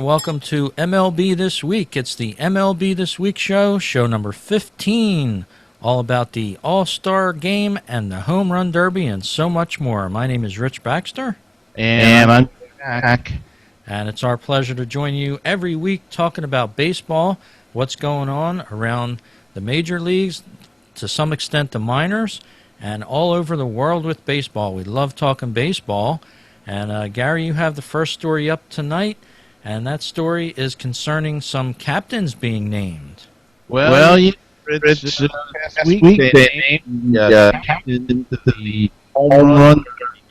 Welcome to MLB This Week. It's the MLB This Week Show, show number 15, all about the All-Star Game and the Home Run Derby and so much more. My name is Rich Baxter. And I'm back. And it's our pleasure to join you every week talking about baseball, what's going on around the major leagues, to some extent the minors, and all over the world with baseball. We love talking baseball. And Gary, you have the first story up tonight. And that story is concerning some captains being named. Well, Rich, last week they named captain to the home run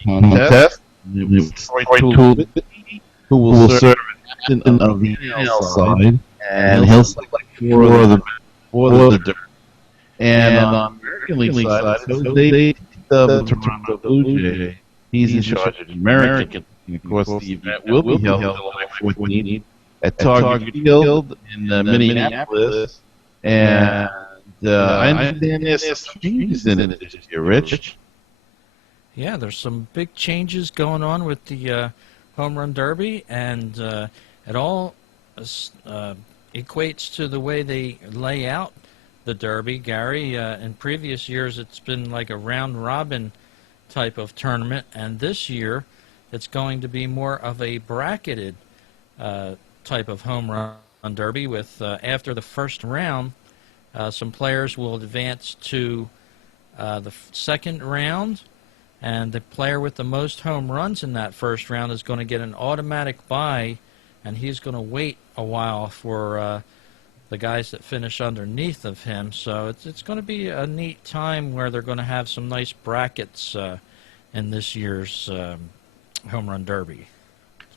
contest. It was Troy Tulowitzki, who will serve as captain of the NL side, and he'll select four of the dirt. And on the American League side, they the Toronto Blue Jays. He's in charge of the American. And of course, the event will be held July 14th at Target Field in Minneapolis. And I understand there's some changes in it this year, Rich. Yeah, there's some big changes going on with the Home Run Derby, and it all equates to the way they lay out the Derby, Gary. In previous years, it's been like a round-robin type of tournament, and this year it's going to be more of a bracketed type of home run derby with after the first round, some players will advance to the second round, and the player with the most home runs in that first round is going to get an automatic bye, and he's going to wait a while for the guys that finish underneath of him. So it's going to be a neat time where they're going to have some nice brackets in this year's Home Run Derby.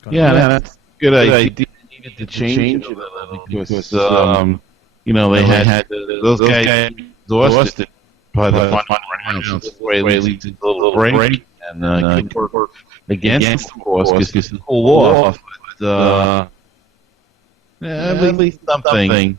That's a good idea. They needed to change it a little because, they had those guys exhausted by the final rounds. So this way, at least a little break and could work against, of course, because it's cool off. But at least something.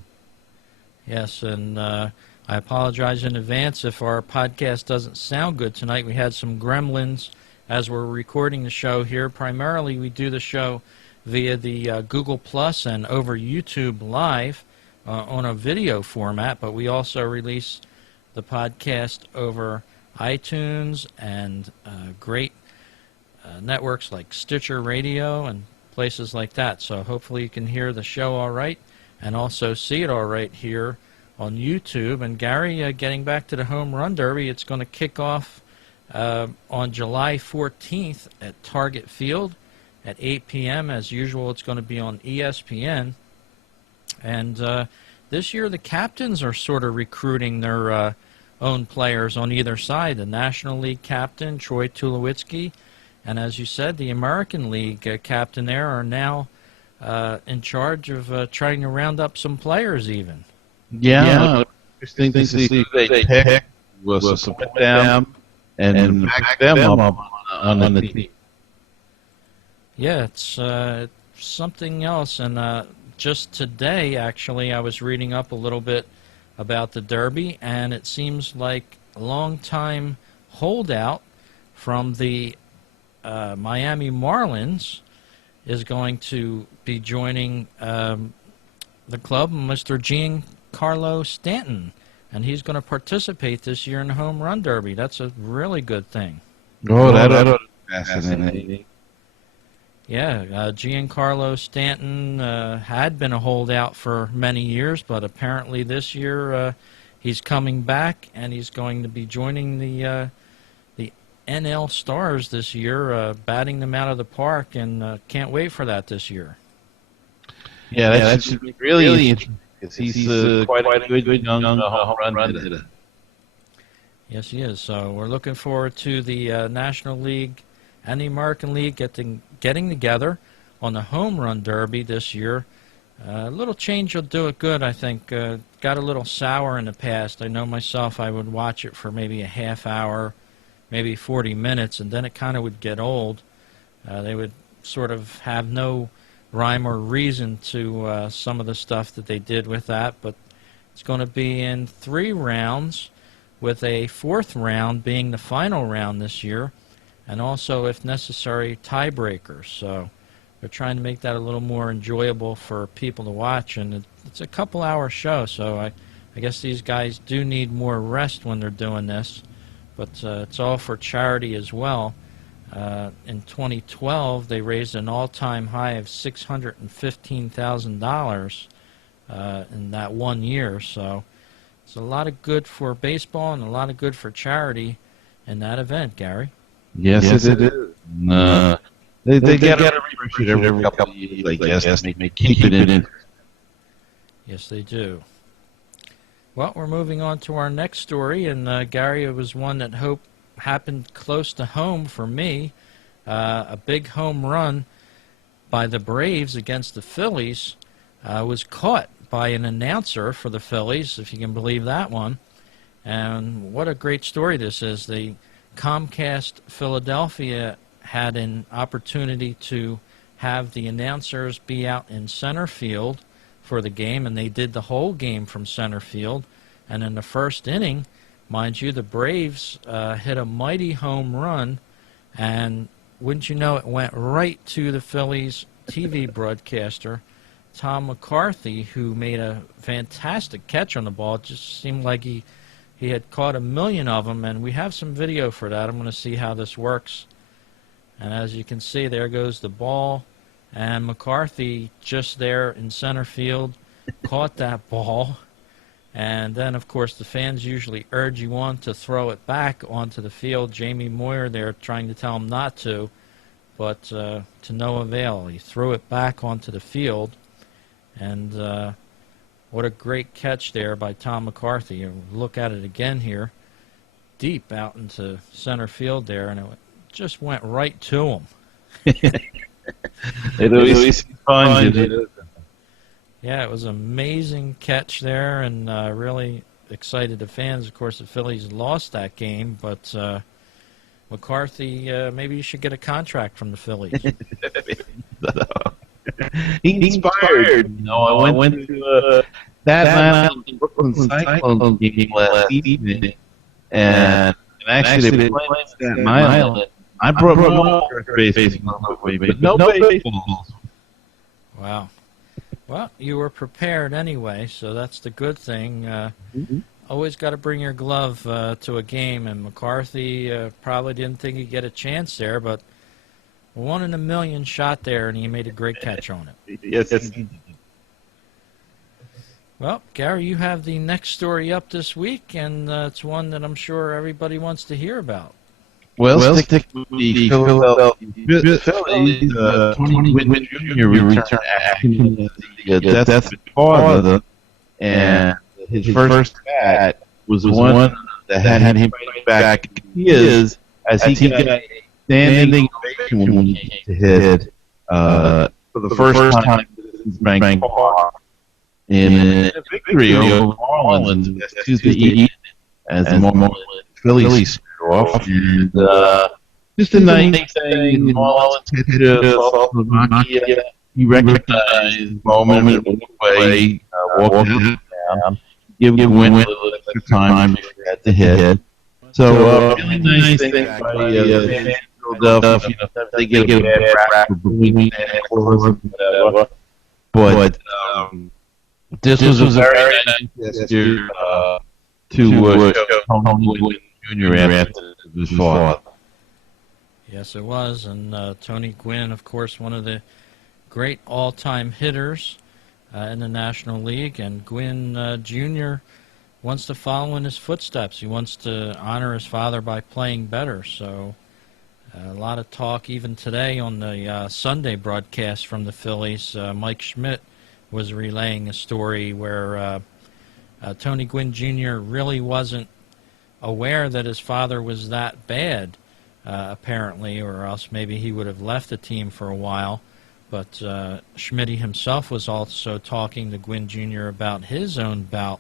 Yes, and I apologize in advance if our podcast doesn't sound good tonight. We had some gremlins as we're recording the show here. Primarily, we do the show via the Google Plus and over YouTube Live on a video format, but we also release the podcast over iTunes and great networks like Stitcher Radio and places like that. So hopefully you can hear the show all right and also see it all right here on YouTube. And Gary, getting back to the Home Run Derby, it's going to kick off on July 14th at Target Field at 8 p.m. As usual, it's going to be on ESPN. And this year, the captains are sort of recruiting their own players on either side. The National League captain, Troy Tulowitzki, and as you said, the American League captain there are now in charge of trying to round up some players even. Yeah. Interesting to see who they pick, will support them, and back them up on the team. Yeah, it's something else. And just today, actually, I was reading up a little bit about the Derby, and it seems like a long-time holdout from the Miami Marlins is going to be joining the club, Mr. Giancarlo Stanton. And he's going to participate this year in the Home Run Derby. That's a really good thing. Oh, that's fascinating. Yeah, Giancarlo Stanton had been a holdout for many years, but apparently this year he's coming back, and he's going to be joining the NL Stars this year, batting them out of the park, and can't wait for that this year. Yeah, that should be really interesting. He's quite a good young home run hitter. Yes, he is. So we're looking forward to the National League and the American League getting together on the Home Run Derby this year. A little change will do it good, I think. Got a little sour in the past. I know myself, I would watch it for maybe a half hour, maybe 40 minutes, and then it kind of would get old. They would sort of have no rhyme or reason to some of the stuff that they did with that, but it's going to be in 3 rounds, with a 4th round being the final round this year, and also, if necessary, tiebreakers. So they're trying to make that a little more enjoyable for people to watch, and it's a couple-hour show, so I guess these guys do need more rest when they're doing this, but it's all for charity as well. In 2012, they raised an all-time high of $615,000 in that 1 year, so it's a lot of good for baseball and a lot of good for charity in that event, Gary. Yes, it is. They got to refresh it every couple of years, I guess, to keep it in. Yes, they do. Well, we're moving on to our next story, and Gary, it was one that happened close to home for me. A big home run by the Braves against the Phillies was caught by an announcer for the Phillies, if you can believe that one. And what a great story this is. The Comcast Philadelphia had an opportunity to have the announcers be out in center field for the game, and they did the whole game from center field. And in the first inning, mind you, the Braves hit a mighty home run, and wouldn't you know, it went right to the Phillies TV broadcaster, Tom McCarthy, who made a fantastic catch on the ball. It just seemed like he had caught a million of them, and we have some video for that. I'm going to see how this works. And as you can see, there goes the ball, and McCarthy just there in center field caught that ball. And then, of course, the fans usually urge you on to throw it back onto the field. Jamie Moyer there trying to tell him not to, but to no avail. He threw it back onto the field, and what a great catch there by Tom McCarthy. You look at it again here, deep out into center field there, and it just went right to him. It always finds it. Yeah, it was an amazing catch there, and really excited the fans. Of course, the Phillies lost that game, but McCarthy, maybe you should get a contract from the Phillies. He inspired. You know, I went to that Brooklyn Cyclones game last evening, and actually they played Staten Island. I brought my baseball with me, but no baseballs. Wow. Well, you were prepared anyway, so that's the good thing. Always got to bring your glove to a game, and McCarthy probably didn't think he'd get a chance there, but 1 in a million shot there, and he made a great catch on it. Yes. Well, Gary, you have the next story up this week, and it's one that I'm sure everybody wants to hear about. Well, stick with the Philadelphia Phillies. Tony Gwynn Jr. returned after the death of his father, and his first bat was one that had him back years as he got a standing ovation when he hit for the first time since Bank Park in a victory over Marlins Tuesday evening as the Marlins Phillies off, and just a nice thing. Marlins pitcher, he recognized the moment, walked away, walked down, give Gwynn a little extra time before he had to hit. So, really nice thing by Philadelphia. They get a bad rap for booing and whatever. But this was a very nice gesture to show Tony Gwynn Jr. after his father. Yes, it was, and Tony Gwynn, of course, one of the great all-time hitters in the National League, and Gwynn Jr. wants to follow in his footsteps. He wants to honor his father by playing better, so a lot of talk even today on the Sunday broadcast from the Phillies. Mike Schmidt was relaying a story where Tony Gwynn Jr. really wasn't aware that his father was that bad, apparently, or else maybe he would have left the team for a while. But Schmidt himself was also talking to Gwynn Jr. about his own bout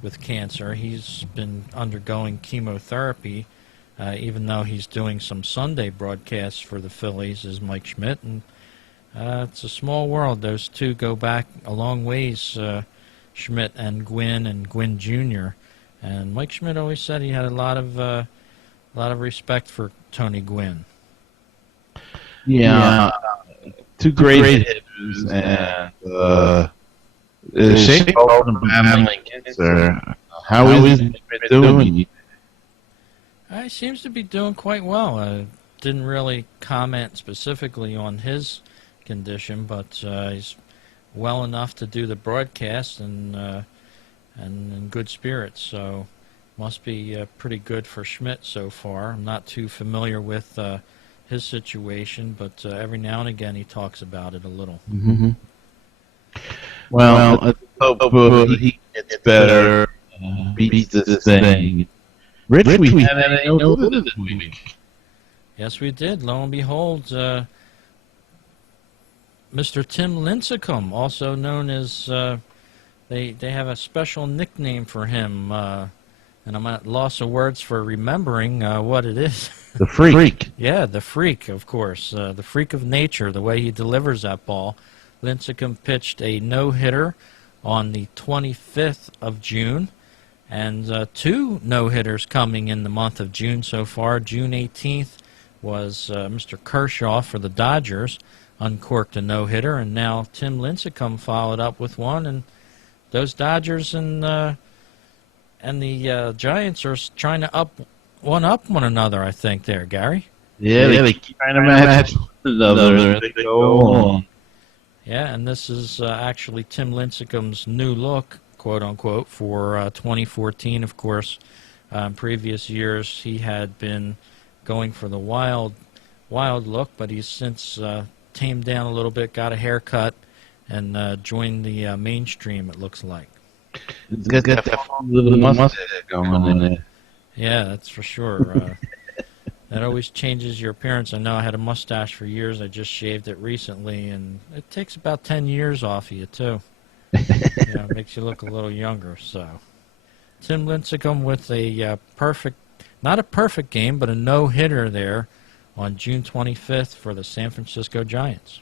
with cancer. He's been undergoing chemotherapy, even though he's doing some Sunday broadcasts for the Phillies, as Mike Schmidt. And it's a small world. Those two go back a long ways, Schmidt and Gwynn Jr. And Mike Schmidt always said he had a lot of respect for Tony Gwynn. Yeah. two great hitters, and Shane Bolton battling cancer. How is he doing? He seems to be doing quite well. I didn't really comment specifically on his condition, but he's well enough to do the broadcast and in good spirits. So must be pretty good for Schmidt so far. I'm not too familiar with his situation, but every now and again he talks about it a little. Mm-hmm. Well, let's hope he gets better, beats this thing. Rich, we had any over this week. Yes, we did. Lo and behold, Mr. Tim Lincecum, also known as, they have a special nickname for him, and I'm at loss of words for remembering what it is. The Freak. Yeah, the Freak, of course. The freak of nature, the way he delivers that ball. Lincecum pitched a no-hitter on the 25th of June, and two no-hitters coming in the month of June so far. June 18th was Mr. Kershaw for the Dodgers, uncorked a no-hitter, and now Tim Lincecum followed up with one, and those Dodgers and the Giants are trying to one another, I think, there, Gary. Yeah, they keep trying to match another as they go along. Yeah, and this is actually Tim Lincecum's new look, quote-unquote, for 2014. Of course, previous years he had been going for the wild look, but he's since tamed down a little bit, got a haircut, and joined the mainstream, it looks like. It's got that little mustache going in there. Yeah, that's for sure. That always changes your appearance. I know I had a mustache for years. I just shaved it recently, and it takes about 10 years off of you, too. It makes you look a little younger. So, Tim Lincecum with a not a perfect game, but a no-hitter there on June 25th for the San Francisco Giants.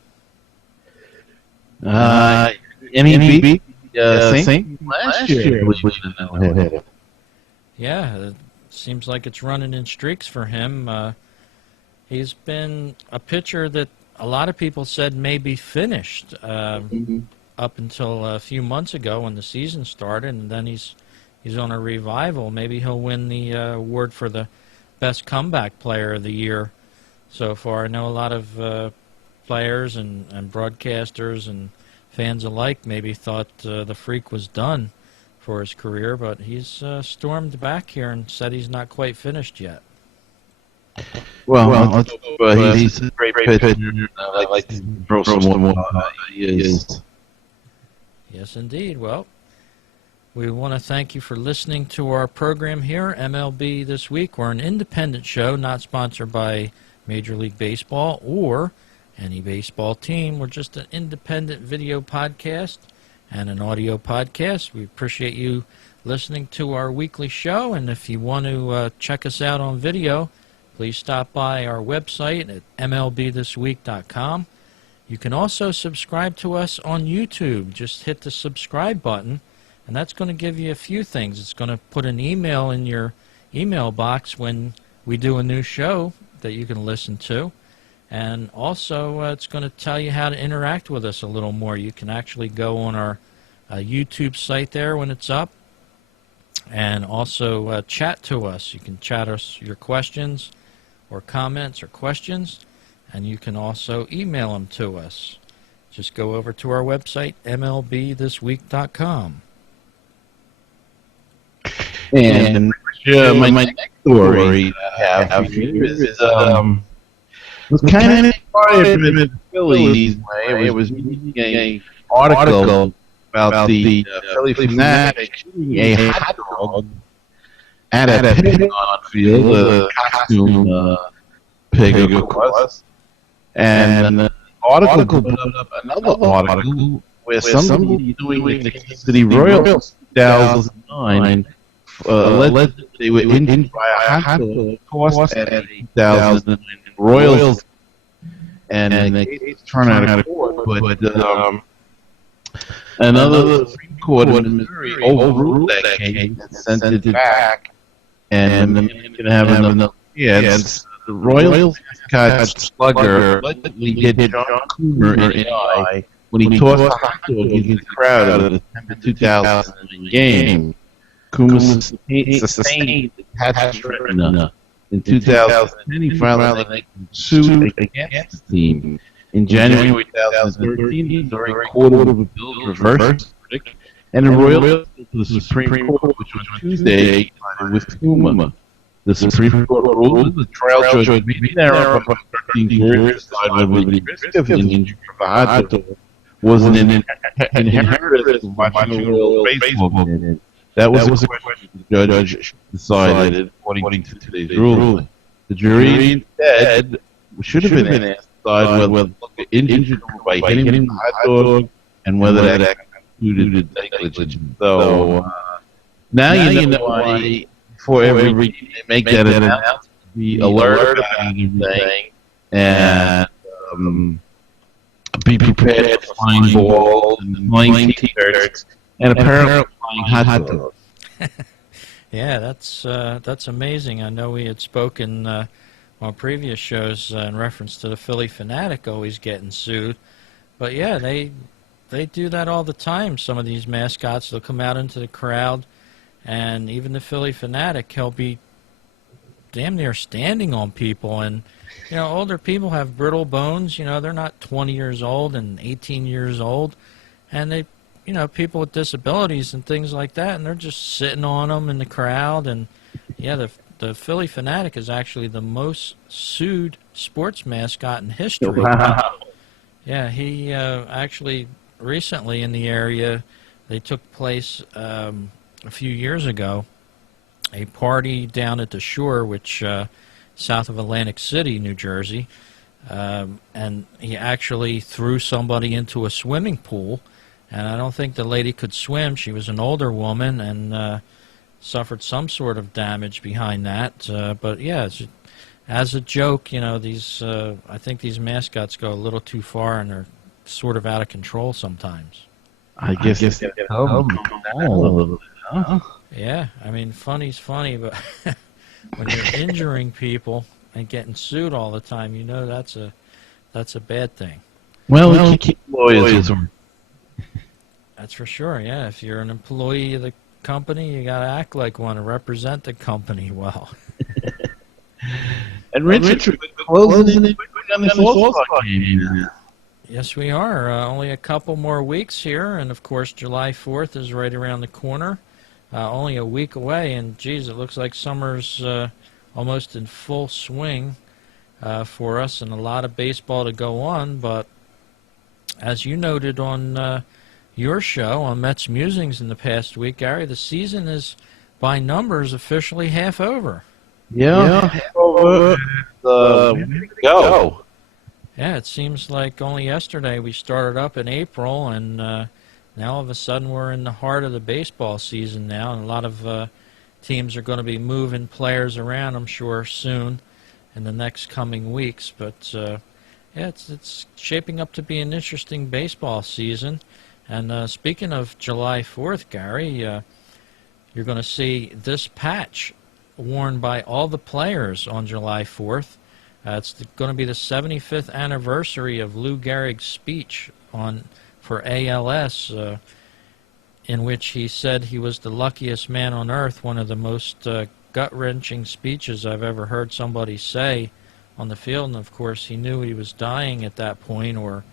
Any beat Saint last year? Yeah, seems like it's running in streaks for him. He's been a pitcher that a lot of people said may be finished up until a few months ago when the season started, and then he's on a revival. Maybe he'll win the award for the best comeback player of the year so far. I know a lot of players and broadcasters and fans alike maybe thought the Freak was done for his career, but he's stormed back here and said he's not quite finished yet. Well, he's a great pitcher. I like to throw some more. He is. Yes, indeed. Well, we want to thank you for listening to our program here, MLB This Week. We're an independent show, not sponsored by Major League Baseball or any baseball team. We're just an independent video podcast and an audio podcast. We appreciate you listening to our weekly show, and if you want to check us out on video, please stop by our website at MLBThisWeek.com. You can also subscribe to us on YouTube. Just hit the subscribe button, and that's going to give you a few things. It's going to put an email in your email box when we do a new show that you can listen to. And also, it's going to tell you how to interact with us a little more. You can actually go on our YouTube site there when it's up, and also chat to us. You can chat us your questions or comments or questions, and you can also email them to us. Just go over to our website, MLBThisWeek.com. And my next story I have here is was kind of inspired by the Phillies way. It was reading an article about the Philly fanatic shooting a hot dog at a pig on field, a costume pig, of course. And the article put up another article where somebody doing the Kansas City Royals 2009 alleged they were injured by a hot dog tossed at a 2009 Royals, and the case turned out of court, but another Supreme Court in Missouri overruled that case and sent it back, and then you can have another chance the Royals mascot Slugger allegedly hit John Coomer in the eye when he tossed a hot dog into the crowd at the December 2009 game. Coomer sustained attached retina. In 2010, he filed a suit against the team. In January 2013, the Court of Appeals reversed the verdict, and the Royals to the Supreme Court, which was Tuesday, with Coomer. The Supreme Court ruled the trial judge made an error by 13 jurors to decide whether the risk of an injury from a hot dog was an inherent risk of watching a Royal baseball game. That was a question the judge decided according to today's ruling. The jury instead should have been asked to decide whether the injured by hitting the hot dog and whether that included negligence. So now you know why for every team they make that announcement, be alert about everything and be prepared for flying balls and flying t-shirts and apparently flying hot dogs. Yeah, that's amazing. I know we had spoken on previous shows in reference to the Philly Fanatic always getting sued, but yeah, they do that all the time. Some of these mascots, they'll come out into the crowd, and even the Philly Fanatic, he'll be damn near standing on people. And you know, older people have brittle bones. You know, they're not 20 years old and 18 years old, and they, you know, people with disabilities and things like that, and they're just sitting on them in the crowd. And yeah, the Philly Fanatic is actually the most sued sports mascot in history. Wow. Yeah, he actually recently in the area, they took place a few years ago, a party down at the shore, which south of Atlantic City, New Jersey, and he actually threw somebody into a swimming pool, and I don't think the lady could swim. She was an older woman and suffered some sort of damage behind that. But yeah, as a joke, you know, these I think these mascots go a little too far, and they're sort of out of control sometimes. I guess Yeah, I mean, funny's funny, but when you're injuring people and getting sued all the time, you know that's a bad thing. Well, you keep lawyers. That's for sure. Yeah, if you're an employee of the company, you got to act like one and represent the company well. And Richard, closing in on this All-Star game. Yes, we are. Only a couple more weeks here, and of course, July 4th is right around the corner. Only a week away, and geez, it looks like summer's almost in full swing for us, and a lot of baseball to go on. But as you noted on your show on Mets Musings in the past week, Gary, the season is by numbers officially half over. Yeah. Go. Yeah, it seems like only yesterday we started up in April, and now all of a sudden we're in the heart of the baseball season now, and a lot of teams are going to be moving players around, I'm sure, soon in the next coming weeks. But yeah, it's shaping up to be an interesting baseball season. And speaking of July 4th, Gary, you're going to see this patch worn by all the players on July 4th. It's going to be the 75th anniversary of Lou Gehrig's speech for ALS, in which he said he was the luckiest man on earth, one of the most gut-wrenching speeches I've ever heard somebody say on the field. And, of course, he knew he was dying at that point or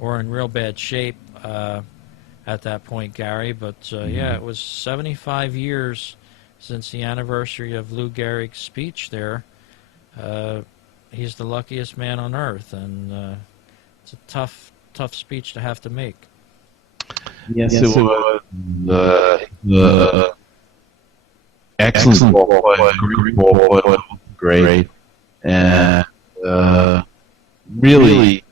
in real bad shape at that point, Gary. But, yeah, it was 75 years since the anniversary of Lou Gehrig's speech there. He's the luckiest man on earth, and it's a tough speech to have to make. Yes, it was. The excellent ball player, great ball player, great, and really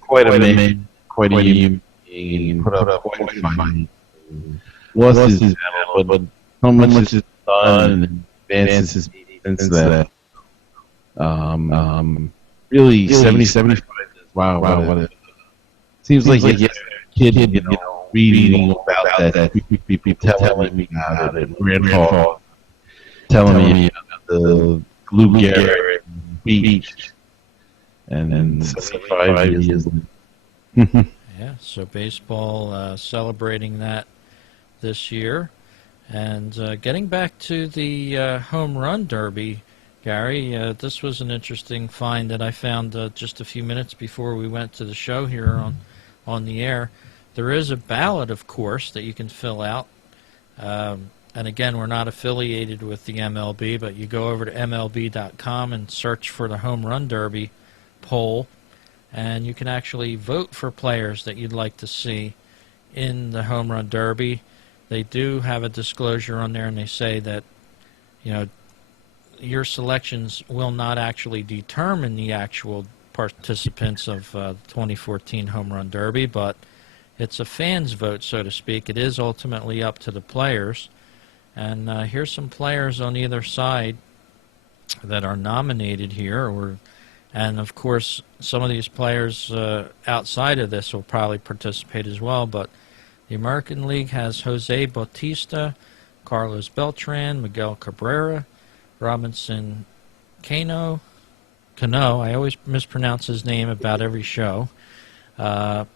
quite amazing, quite a human being, and put up quite a fight. Lost his battle, but so much has done and advances since that. Really, 75. Wow, what a, seems like a kid, you know, reading about that. People telling me about it. Grandpa telling me about the Lou Gehrig Beach, and then 75 years. Yeah, so baseball celebrating that this year. And getting back to the home run derby, Gary, this was an interesting find that I found just a few minutes before we went to the show here on the air. There is a ballot, of course, that you can fill out. And again, we're not affiliated with the MLB, but you go over to MLB.com and search for the home run derby poll, and you can actually vote for players that you'd like to see in the home run derby. They do have a disclosure on there, and they say that, you know, your selections will not actually determine the actual participants of the 2014 home run derby, but it's a fan's vote, so to speak. It is ultimately up to the players. And here's some players on either side that are nominated here, and of course some of these players outside of this will probably participate as well. But the American League has Jose Bautista, Carlos Beltran, Miguel Cabrera, Robinson Cano. I always mispronounce his name about every show. And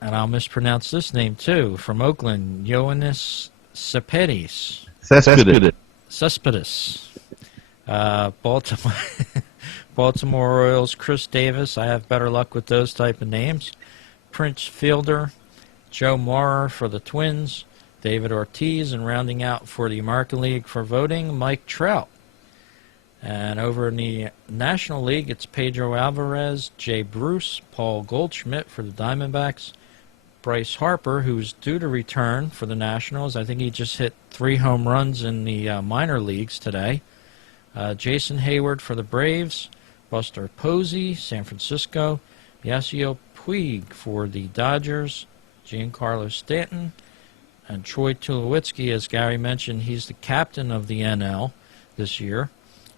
I'll mispronounce this name too. From Oakland, Yoenis Cespedes. Baltimore Orioles, Chris Davis. I have better luck with those type of names. Prince Fielder, Joe Mauer for the Twins, David Ortiz, and rounding out for the American League for voting, Mike Trout. And over in the National League, it's Pedro Alvarez, Jay Bruce, Paul Goldschmidt for the Diamondbacks, Bryce Harper, who's due to return for the Nationals. I think he just hit 3 home runs in the minor leagues today. Jason Hayward for the Braves, Buster Posey, San Francisco, Yasiel Puig for the Dodgers, Giancarlo Stanton, and Troy Tulowitzki. As Gary mentioned, he's the captain of the NL this year.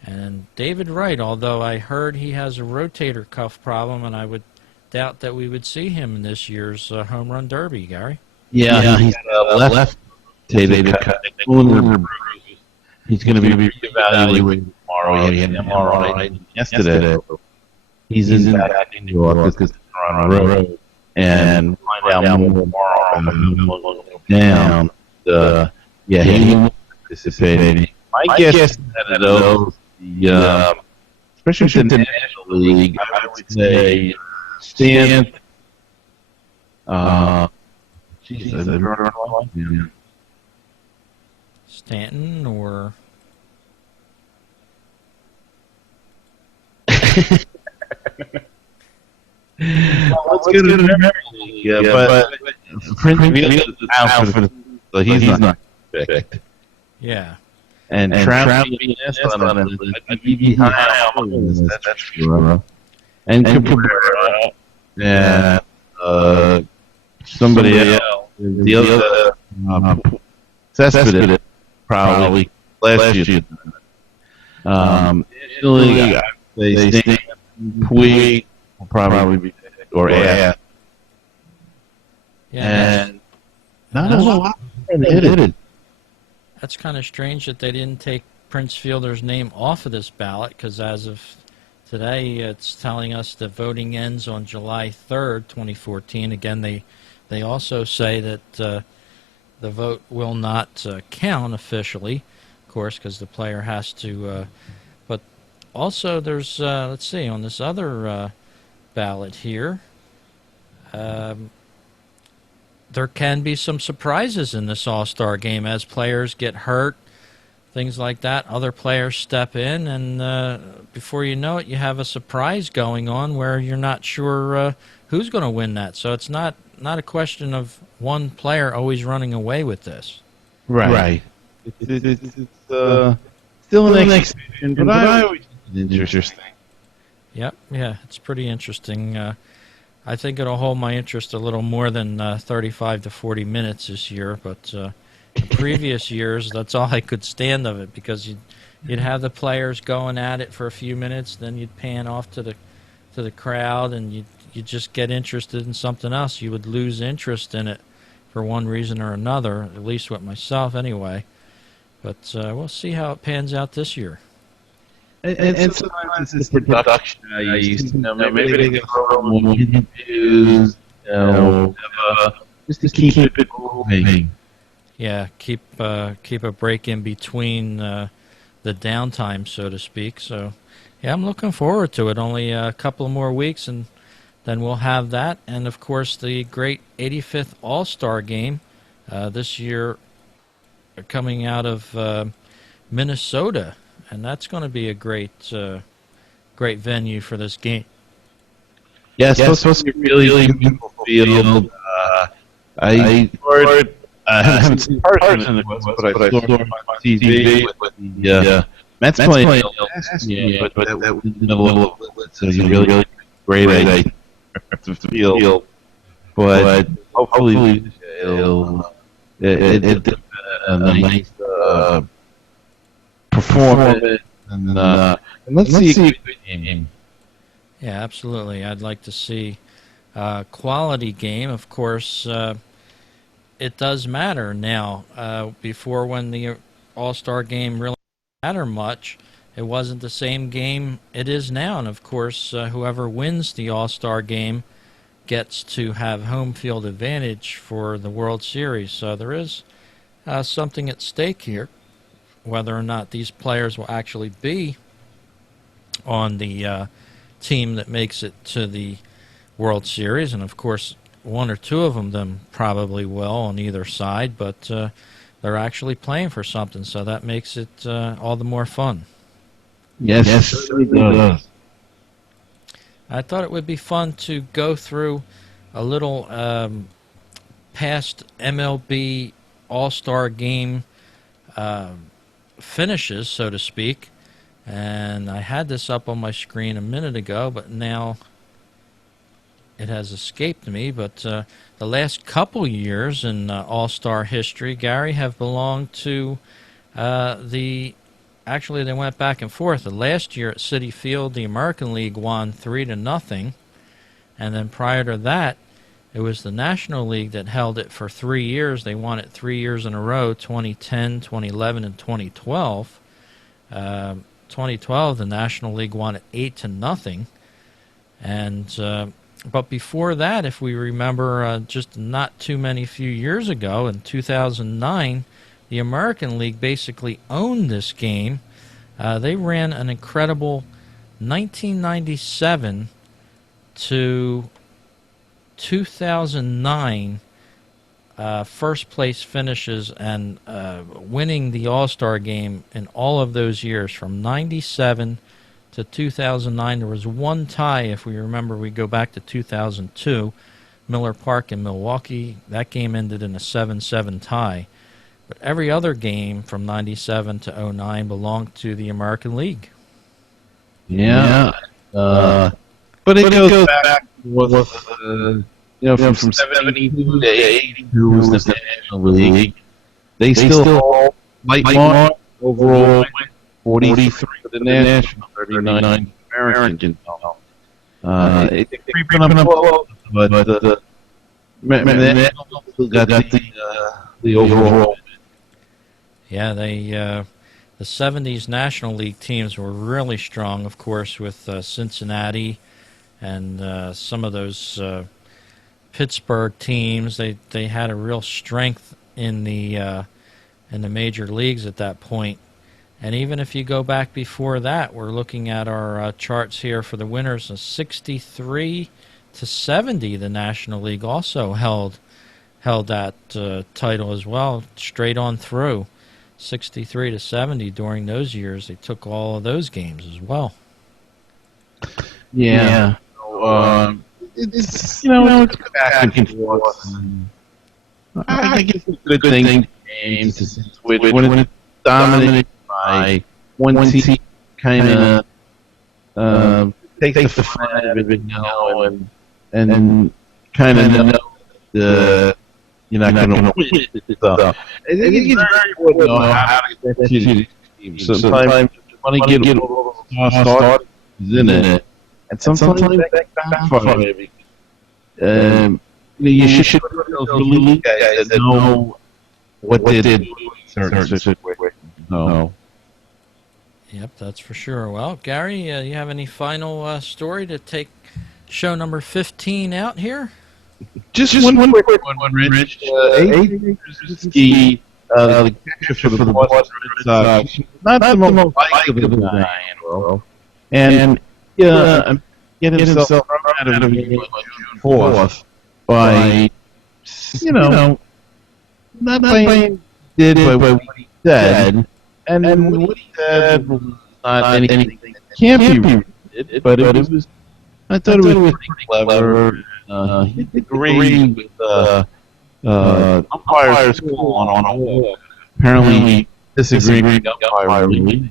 And David Wright, although I heard he has a rotator cuff problem, and I would doubt that we would see him in this year's home run derby, Gary. Yeah, he's left rotator cuff. He's going to be reevaluated tomorrow. He had an MRI yesterday. He's in back in New York because they're on the road. And find out more tomorrow. Down. Yeah, he won't participate. My guess is that those, especially the National League, I would say Stan. Stanton or let's get it in the League. Yeah, but Prince Fielder is out for the, so he's not picked. Yeah. And Trout being on him, I'd be high on this, that's true. And Cabrera, and somebody else, the other Cespedes, probably last year. Initially, I would say Stan, Puig will probably be picked, or Ash. Yeah, and not a lot hit it. That's kind of strange that they didn't take Prince Fielder's name off of this ballot, because as of today, it's telling us the voting ends on July 3rd, 2014. Again, they also say that the vote will not count officially, of course, because the player has to. But also, there's let's see, on this other ballot here. There can be some surprises in this All-Star game as players get hurt, things like that. Other players step in, and before you know it, you have a surprise going on where you're not sure who's going to win that. So it's not a question of one player always running away with this. Right. It's still an exhibition, but I always think it's interesting. Yep, yeah, it's pretty interesting. I think it'll hold my interest a little more than 35 to 40 minutes this year, but in previous years, that's all I could stand of it, because you'd have the players going at it for a few minutes, then you'd pan off to the crowd, and you'd just get interested in something else. You would lose interest in it for one reason or another, at least with myself anyway. But we'll see how it pans out this year. And sometimes it's the production values. Maybe they can throw more interviews, just to keep it moving. Yeah, keep a break in between the downtime, so to speak. So, yeah, I'm looking forward to it. Only a couple more weeks, and then we'll have that. And, of course, the great 85th All-Star Game this year coming out of Minnesota. And that's going to be a great venue for this game. Yeah, it's supposed to be really beautiful field. I haven't seen it person, but I saw it on TV with the Mets playing last year, but that was in the middle of it, so it's a really great field. But hopefully it'll a nice performance, and let's see a good game. Yeah, absolutely. I'd like to see a quality game. Of course, it does matter now. Before, when the All-Star Game really didn't matter much, it wasn't the same game it is now. And, of course, whoever wins the All-Star Game gets to have home field advantage for the World Series. So there is something at stake here. Whether or not these players will actually be on the team that makes it to the World Series, and of course one or two of them probably will on either side, but they're actually playing for something, so that makes it all the more fun. Yes, it does. I thought it would be fun to go through a little past MLB All-Star Game finishes, so to speak, and I had this up on my screen a minute ago, but now it has escaped me. But the last couple years in All-Star history, Gary, have belonged to actually they went back and forth. The last year at Citi Field, the American League won 3-0, and then prior to that, it was the National League that held it for 3 years. They won it 3 years in a row, 2010, 2011, and 2012. 2012, the National League won it 8-0. And but before that, if we remember, just not too many few years ago, in 2009, the American League basically owned this game. They ran an incredible 1997 to 2009 first place finishes, and winning the All-Star Game in all of those years from 97 to 2009. There was one tie, if we remember. We go back to 2002, Miller Park in Milwaukee. That game ended in a 7-7 tie. But every other game from 97 to 2009 belonged to the American League. Yeah. But it goes back with, from 72 to 82 was the National League. They still hold light mark overall 43 for the National, 39 American. They creeping up close, but the National still got the overall. Yeah, the 70s National League teams were really strong, of course, with Cincinnati and some of those Pittsburgh teams. They had a real strength in the major leagues at that point. And even if you go back before that, we're looking at our charts here for the winners of 63 to 70. The National League also held that title as well, straight on through. 63 to 70 during those years. They took all of those games as well. Yeah. So, it's it's back and forth. I guess it's a good thing. Games when it's dominated by one team, kind of takes the fun out of it, and kind of know you're not going to win. So, I think it's very important to know how to get to teams. Sometimes you want to get a little start in it, and sometimes that backfires. You should put those league guys that know what they did in certain situations. No. Yep, that's for sure. Well, Gary, you have any final story to take show number 15 out here? Just one quick one, Rich. A.J. Brzezinski, the catcher for the Boston Red Sox, not the most likable guy in the world. And get himself thrown out of the game on June 4th by, not by did, but what he said. And what he said was not anything that can't be repeated, but it was, I thought it was pretty clever. He agreed with umpire's call on a walk. Apparently, he disagreed with the umpire ruling.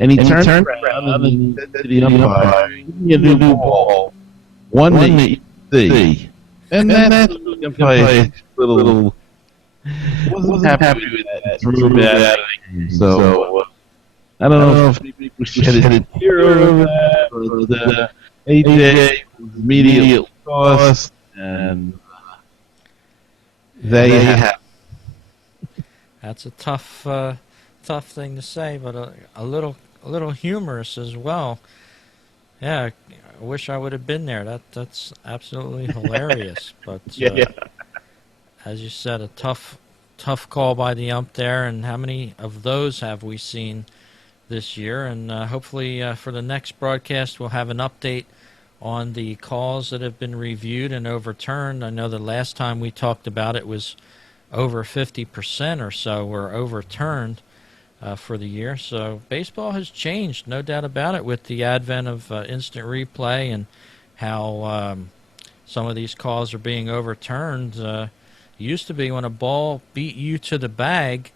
And he turned around and said to the umpire, "Give me a new ball, one that you see." And that the umpire wasn't happy with that. Threw him out of the game. So I don't know if we should a tear over that, or the AJ was immediately lost, and there you have it. That's a tough thing to say, but a little humorous as well. Yeah, I wish I would have been there. That's absolutely hilarious. But as you said, a tough call by the ump there. And how many of those have we seen this year? And hopefully for the next broadcast, we'll have an update on the calls that have been reviewed and overturned. I know the last time we talked about it was over 50% or so were overturned for the year. So baseball has changed, no doubt about it, with the advent of instant replay and how some of these calls are being overturned. It used to be when a ball beat you to the bag,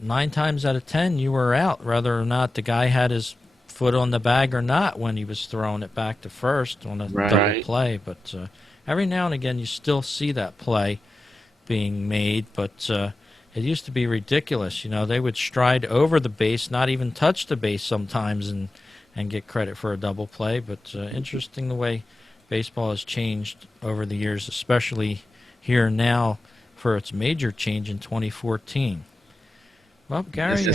9 times out of 10 you were out, whether or not the guy had his foot on the bag or not when he was throwing it back to first on a double play. But every now and again you still see that play being made, but it used to be ridiculous. They would stride over the base, not even touch the base sometimes, and get credit for a double play. But interesting the way baseball has changed over the years, especially here now for its major change in 2014. Well, Gary,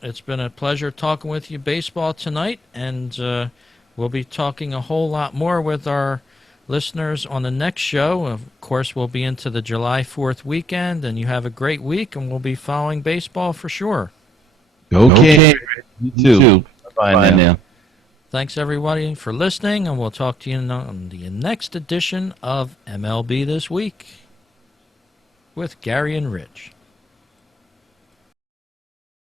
it's been a pleasure talking with you baseball tonight, and we'll be talking a whole lot more with our listeners on the next show. Of course, we'll be into the July 4th weekend, and you have a great week, and we'll be following baseball for sure. Okay. You too. Bye now. Thanks, everybody, for listening, and we'll talk to you on the next edition of MLB This Week with Gary and Rich.